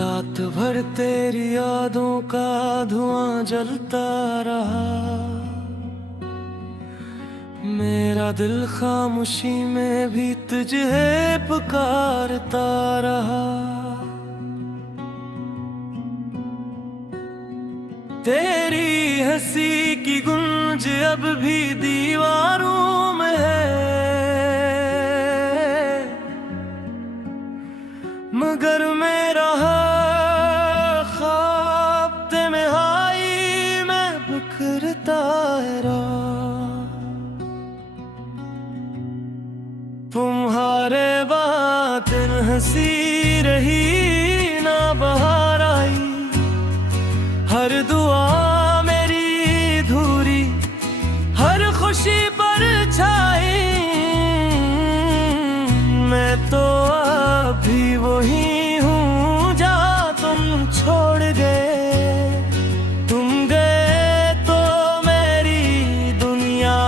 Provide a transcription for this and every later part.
रात भर तेरी यादों का धुआं जलता रहा, मेरा दिल खामोशी में भी तुझे पुकारता रहा। तेरी हंसी की गूंज अब भी दीवारों में है, मगर मेरा ख्वाब में आई मैं बिखरता रहा। तुम्हारे बात हंसी रही ना बाहर आई, हर दुआ मेरी धूरी हर खुशी पर छाई। मैं तो अभी वही हूँ जहाँ तुम छोड़ गए। तुम गए तो मेरी दुनिया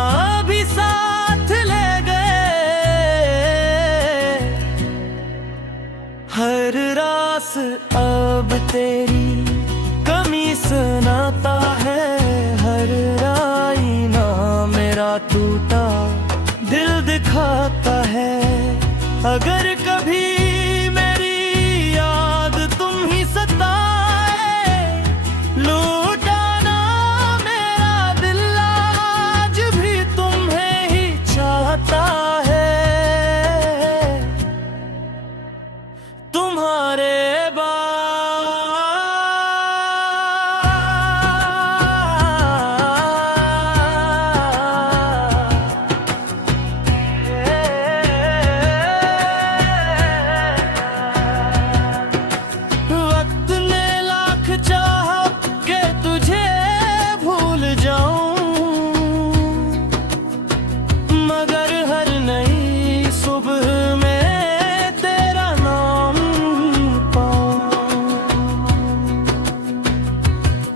भी साथ ले गए। हर रास अब तेरी कमी सुनाता है, हर आईना मेरा टूटा दिल दिखाता है। अगर कभी मेरी याद तुम ही सताए, लौटाना मेरा दिल आज भी तुम्हें ही चाहता है। तुम्हारे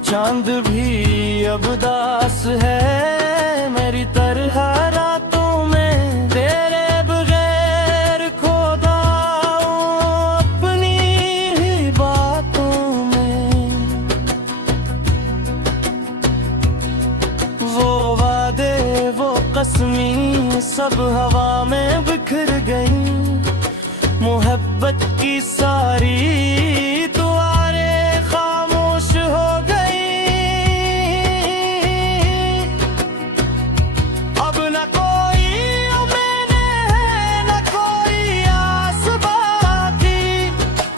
चांद भी अब दास है मेरी तरह रातों में, तेरे बगैर खोदा अपनी ही बातों में। वो वादे वो कसमी सब हवा में बिखर गई, मोहब्बत की सारी दुआरें खामोश हो गई। अब न कोई उम्मीद है न कोई आस बाकी,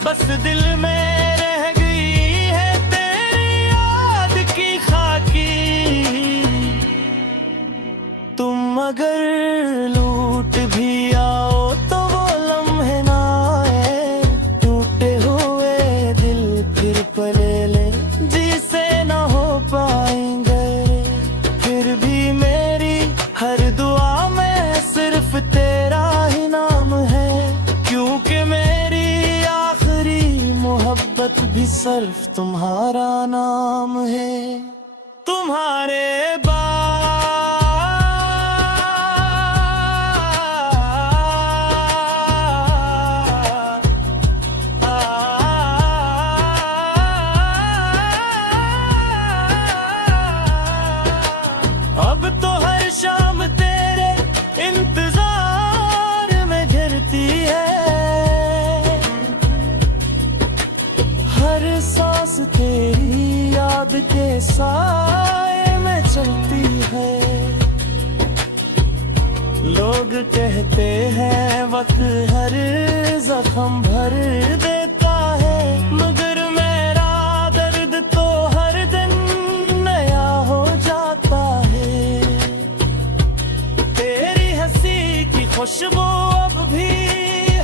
बस दिल में रह गई है तेरी याद की खाकी। तुम अगर लूट भी आओ तो वो लम्हे ना आए, टूटे हुए दिल फिर पले ले जिसे ना हो पाएंगे। फिर भी मेरी हर दुआ में सिर्फ तेरा ही नाम है, क्योंकि मेरी आखिरी मोहब्बत भी सिर्फ तुम्हारा नाम है। तुम्हारे अब तो हर शाम तेरे इंतजार में घिरती है, हर सांस तेरी याद के साए में चलती है। लोग कहते हैं वक्त हर जख्म भर देता है, मगर मेरा दर्द तो हर दिन नया हो जाता है। तेरी हंसी की खुशबू अब भी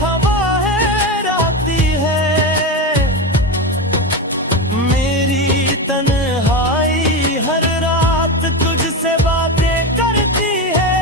हवा है राती है, मेरी तन्हाई हर रात तुझसे बातें करती है।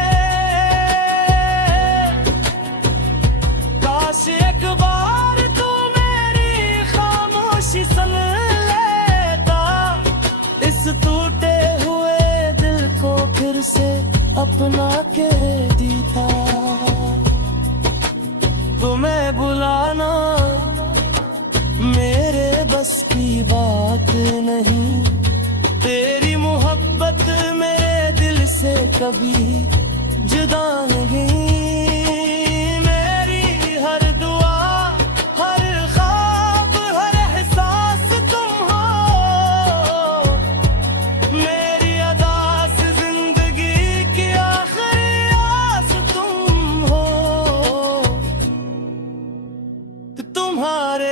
बात नहीं, तेरी मोहब्बत मेरे दिल से कभी जुदा नहीं। मेरी हर दुआ, हर ख्वाब, हर एहसास तुम हो। मेरी अदा से जिंदगी की आखिरी आस तुम हो। तुम्हारे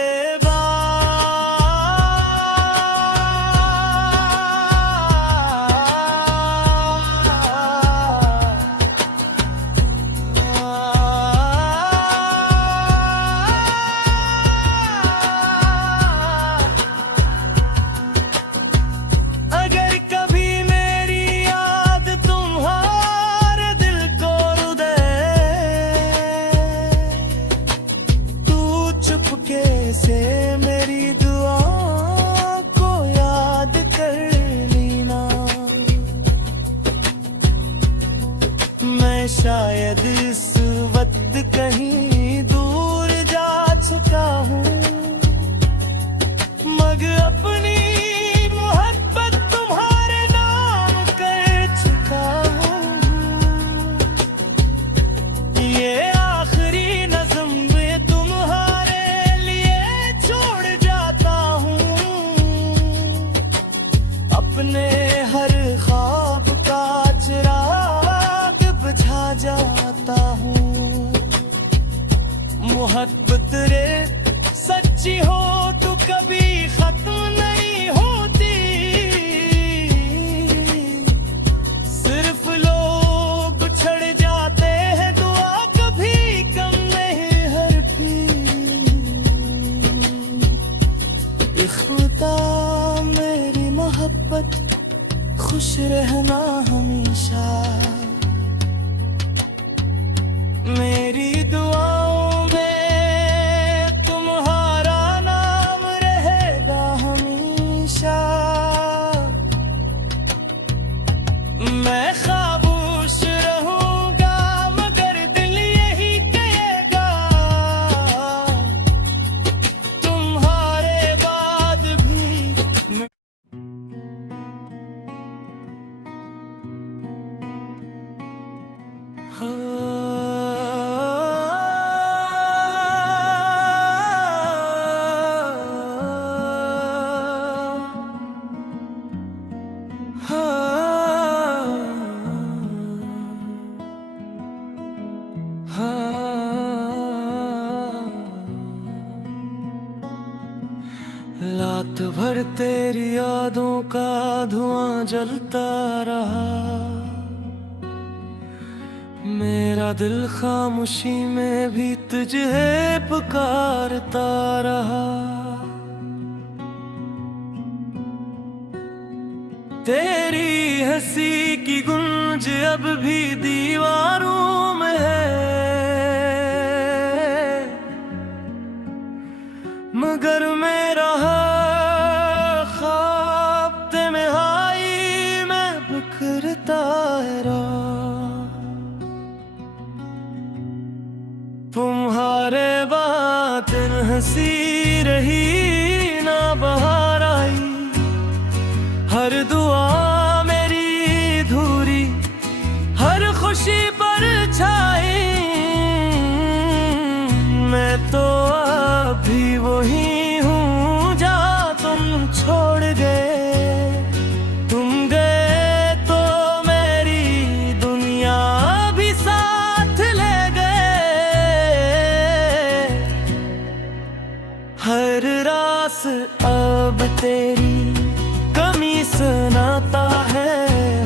से मेरी दुआ को याद कर लेना। मैं शायद इस वक्त कहीं दूर जा चुका हूँ, मगर अपनी मोहब्बत तुम्हारे नाम कर चुका हूँ। ये आखिरी नज़्म ये तुम्हारे अपने हर ख्वाब का चिराग बुझा जाता हूँ। मोहब्बत रे सच्ची हो तो कभी खत्म नहीं होती। सिर्फ लोग छड़ जाते हैं, दुआ कभी कम नहीं हरती। खुदा मेरी मोहब्बत खुश रहना हमेशा। मेरी दुआओं में तुम्हारा नाम रहेगा हमेशा। मैं खामोश रहूंगा मगर दिल यही कहेगा, तुम्हारे बाद भी रात भर तेरी यादों का धुआं जलता रहा। मेरा दिल खामोशी में भी तुझे पुकारता रहा। तेरी हंसी की गूंज अब भी दीवारों में है, मगर मेरा ख्वाब तन्हाई में बिखरता रहा। तुम्हारे बात हंसी रही ना बहार आई। हर दुआ मेरी धूरी, हर खुशी पर छाई। मैं तो अभी वही हूँ जहाँ तुम छोड़ गए। तुम गए तो मेरी दुनिया भी साथ ले गए। हर रास अब तेरी कमी सुनाता है।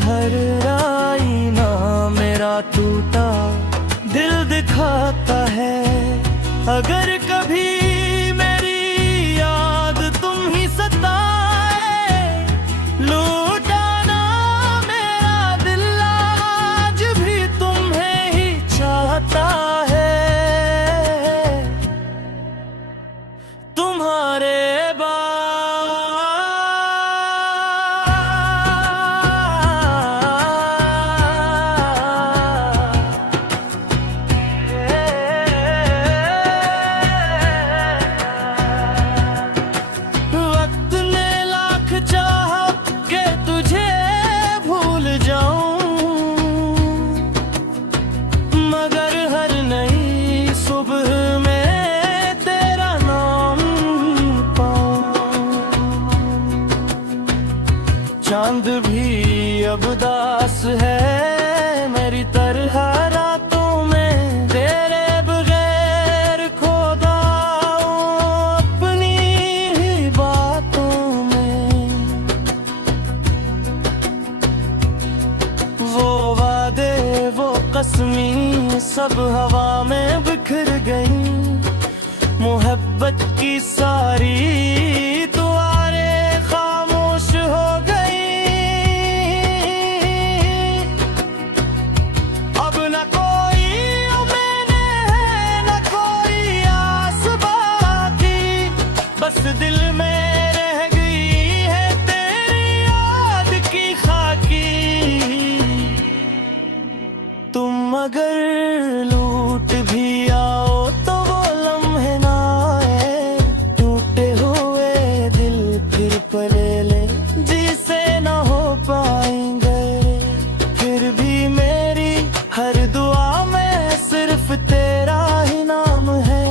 हर आईना मेरा टूटा दिल दिखाता है। अगर कभी मेरी याद तुम ही सताए, लौटाना मेरा दिल आज भी तुम्हें ही चाहता है। तुम्हारे चांद भी अब दास है मेरी तरह रातों में, तेरे बगैर खोदा अपनी ही बातों में। वो वादे वो कसमी सब हवा में बिखर गई, मोहब्बत की सारी दुआरें खामोश हो गई। अब न कोई उम्मीद है न कोई आस बाकी, बस दिल में रह गई है तेरी याद की खाकी। तुम अगर लूट भी आओ तो वो लम्हे ना आए, टूटे हुए दिल फिर पले ले जिसे ना हो पाएंगे। फिर भी मेरी हर दुआ में सिर्फ तेरा ही नाम है,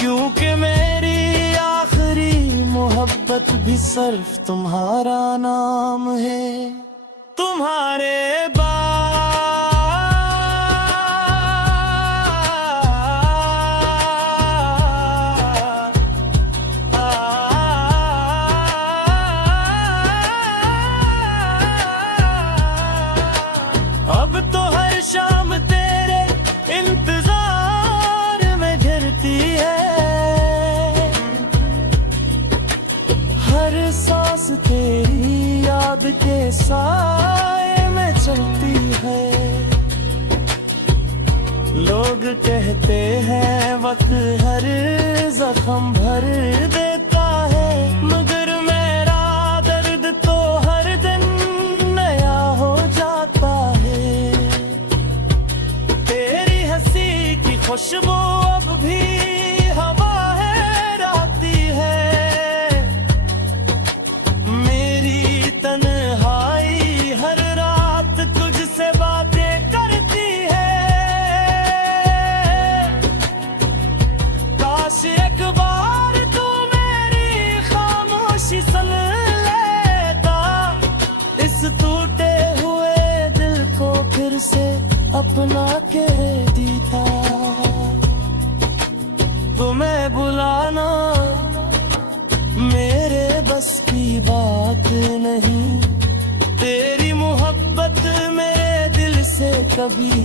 क्योंकि मेरी आखिरी मोहब्बत भी सिर्फ तुम्हारा नाम है। तुम्हारे अब तो हर शाम तेरे इंतजार में घिरती है, हर सांस तेरी याद के साए में चलती है। लोग कहते हैं वक्त हर जख्म भर देता है, मगर मेरा दर्द तो हर दिन नया हो जाता है। तेरी हंसी की खुशबू अब भी हवा है राती है, मेरी तन्हाई हर रात तुझसे बातें करती है। काश एक बार तू मेरी खामोशी सुन लेता, इस टूटे हुए दिल को फिर से अपना के दीता। तुम्हें बुलाना मेरे बस की बात नहीं, तेरी मोहब्बत मेरे दिल से कभी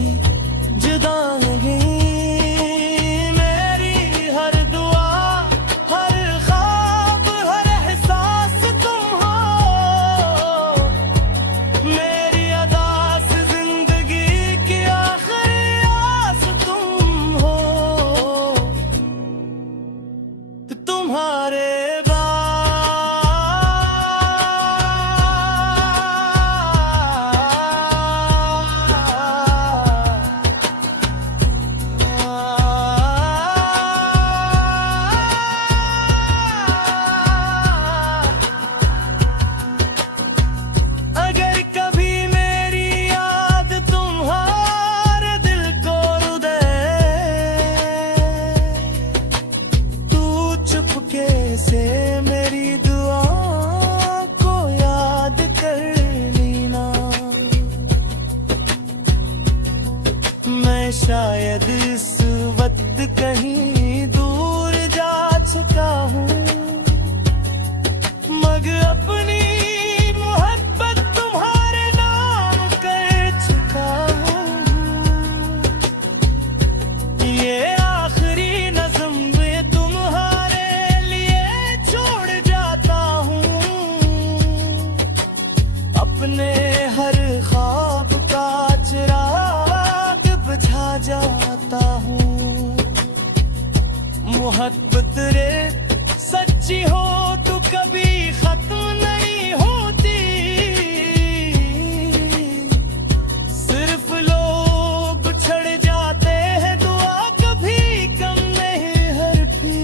जुदा नहीं। मेरी हर दुआ हर ख्वाब हर एहसास तुम हो, मेरी अदास जिंदगी की आखिरी आस तुम हो। तुम्हारे अगर कभी मेरी याद तुम्हारे दिल को रुदे, तू चुपके से मेरी दुआ को याद कर लेना। मैं शायद इस वक्त कहीं दूर जा चुका हूँ, मगर अपनी मोहब्बत तुम्हारे नाम कर चुका हूँ। ये आखिरी नज़्म ये तुम्हारे लिए छोड़ जाता हूँ, अपने हर ख्वाब का चिराग बुझा जाता हूँ। मोहब्बत रे सच्ची हो तो कभी खत्म नहीं होती, सिर्फ लोग छड़ जाते हैं दुआ कभी कम नहीं हरती।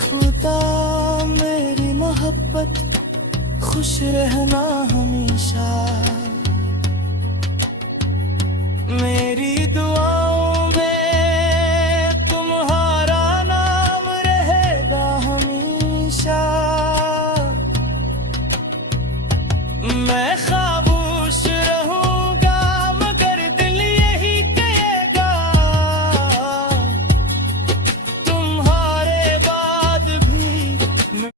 खुदा मेरी मोहब्बत खुश रहना हमेशा, मेरी दुआ